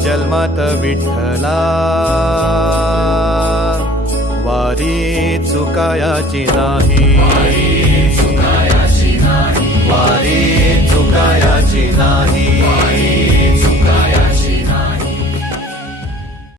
जलमत विठ्ठला वारी नाही